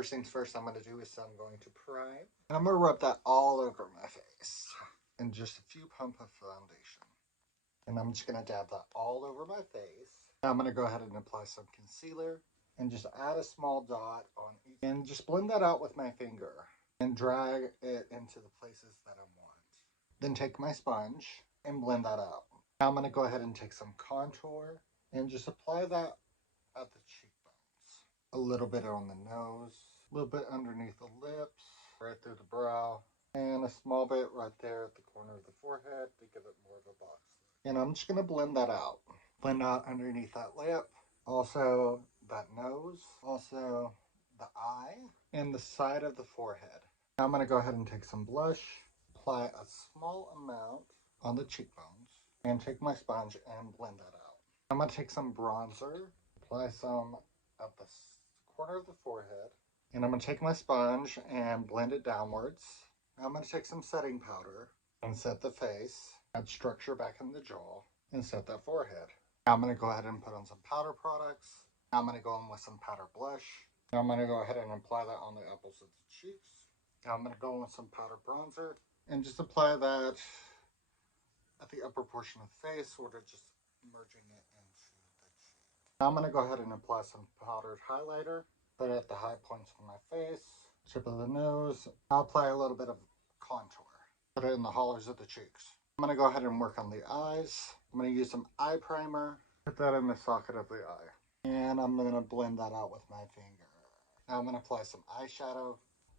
First things first I'm going to do is I'm going to prime. And I'm going to rub that all over my face. And just a few pumps of foundation. And I'm just going to dab that all over my face. Now I'm going to go ahead and apply some concealer. And just add a small dot on each. And just blend that out with my finger. And drag it into the places that I want. Then take my sponge and blend that out. Now I'm going to go ahead and take some contour. And just apply that at the cheekbones. A little bit on the nose. A little bit underneath the lips. Right through the brow. And a small bit right there at the corner of the forehead to give it more of a box look. And I'm just going to blend that out. Blend out underneath that lip. Also that nose. Also the eye. And the side of the forehead. Now I'm going to go ahead and take some blush. Apply a small amount on the cheekbones. And take my sponge and blend that out. I'm going to take some bronzer. Apply some at the corner of the forehead. And I'm going to take my sponge and blend it downwards. I'm going to take some setting powder and set the face, add structure back in the jaw, and set that forehead. Now I'm going to go ahead and put on some powder products. Now I'm going to go in with some powder blush. Now I'm going to go ahead and apply that on the apples of the cheeks. Now I'm going to go in with some powder bronzer and just apply that at the upper portion of the face, sort of just merging it into the cheek. Now I'm going to go ahead and apply some powdered highlighter, put it at the high points of my face, tip of the nose. I'll apply a little bit of contour. Put it in the hollows of the cheeks. I'm going to go ahead and work on the eyes. I'm going to use some eye primer. Put that in the socket of the eye. And I'm going to blend that out with my finger. Now I'm going to apply some eyeshadow.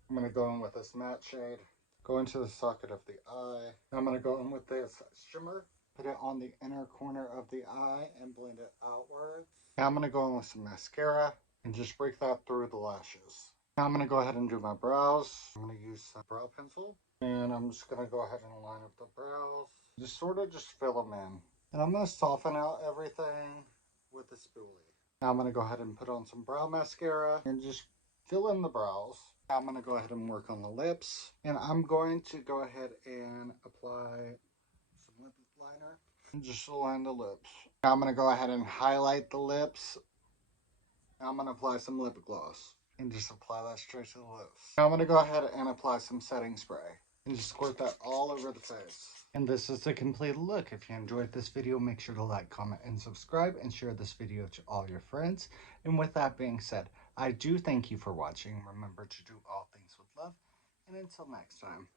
I'm going to go in with this matte shade. Go into the socket of the eye. I'm going to go in with this shimmer. Put it on the inner corner of the eye and blend it outwards. Now I'm going to go in with some mascara and just break that through the lashes. Now I'm going to go ahead and do my brows. I'm going to use a brow pencil. And I'm just going to go ahead and line up the brows. Just sort of just fill them in. And I'm going to soften out everything with a spoolie. Now I'm going to go ahead and put on some brow mascara and just fill in the brows. Now I'm going to go ahead and work on the lips. And I'm going to go ahead and apply some lip liner. And just align the lips. Now I'm going to go ahead and highlight the lips. Now I'm going to apply some lip gloss. And just apply that straight to the lips. Now I'm going to go ahead and apply some setting spray. And just squirt that all over the face. And this is the complete look. If you enjoyed this video, make sure to like, comment, and subscribe. And share this video to all your friends. And with that being said, I do thank you for watching. Remember to do all things with love. And until next time.